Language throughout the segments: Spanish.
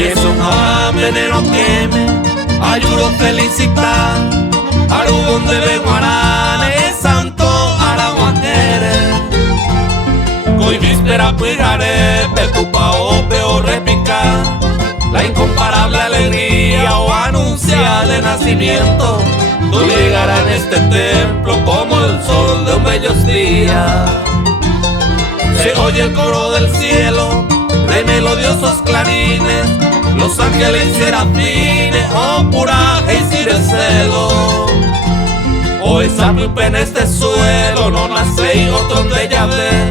Yesu hamene no queme, ayuro felicitar, arubon de beguarane, santo araguanere. Hoy víspera cuidaré, petupa o peor repicar, la incomparable alegría o anunciar el nacimiento. Tú llegarás en este templo como el sol de un bello día. Se oye el coro del cielo de melodiosos clarines, los ángeles y serafines, oh puraje y cirecelo. O esa pipa en este suelo, no nace y otro de Yahvé,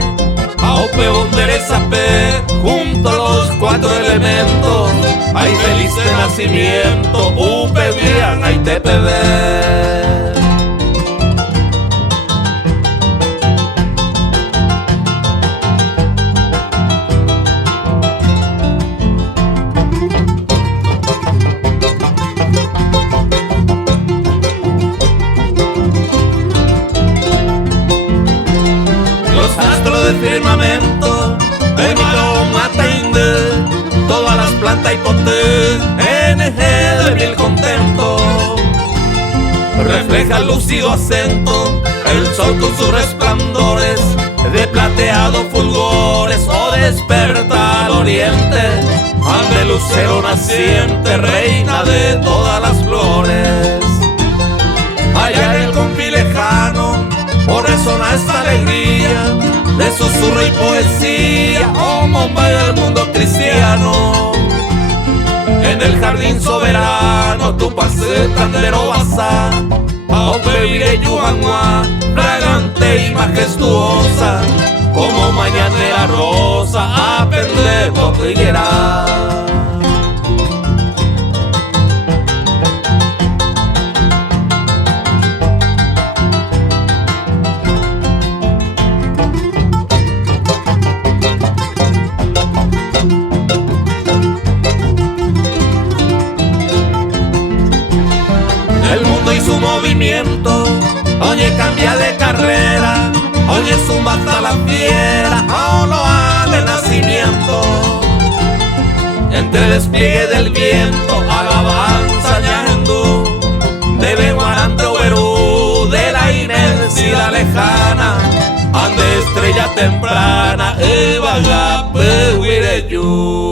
a ope bondereza pe, junto a los cuatro elementos, hay feliz de nacimiento, upe bien, hay te pede. Del firmamento, de mi matainde, todas las plantas y poté, NG de mil contento. Refleja el lúcido acento, el sol con sus resplandores, de plateado fulgores, o desperta al oriente, ande lucero naciente, reina de todas las flores. Allá en el confín lejano, por resonar esta alegría, de susurro y poesía, oh Mumbai del mundo cristiano. En el jardín soberano, tu pase tandero basa, a ope yuanua, fragante y majestuosa, como mañanera rosa, a pendejo triguera. Su movimiento, oye cambia de carrera, oye zumba hasta la fiera, oh lo de nacimiento. Entre despliegue del viento, alabanza yandú, de Beguarante o Berú, de la inmensidad lejana, ande estrella temprana, Evagape Huireyu.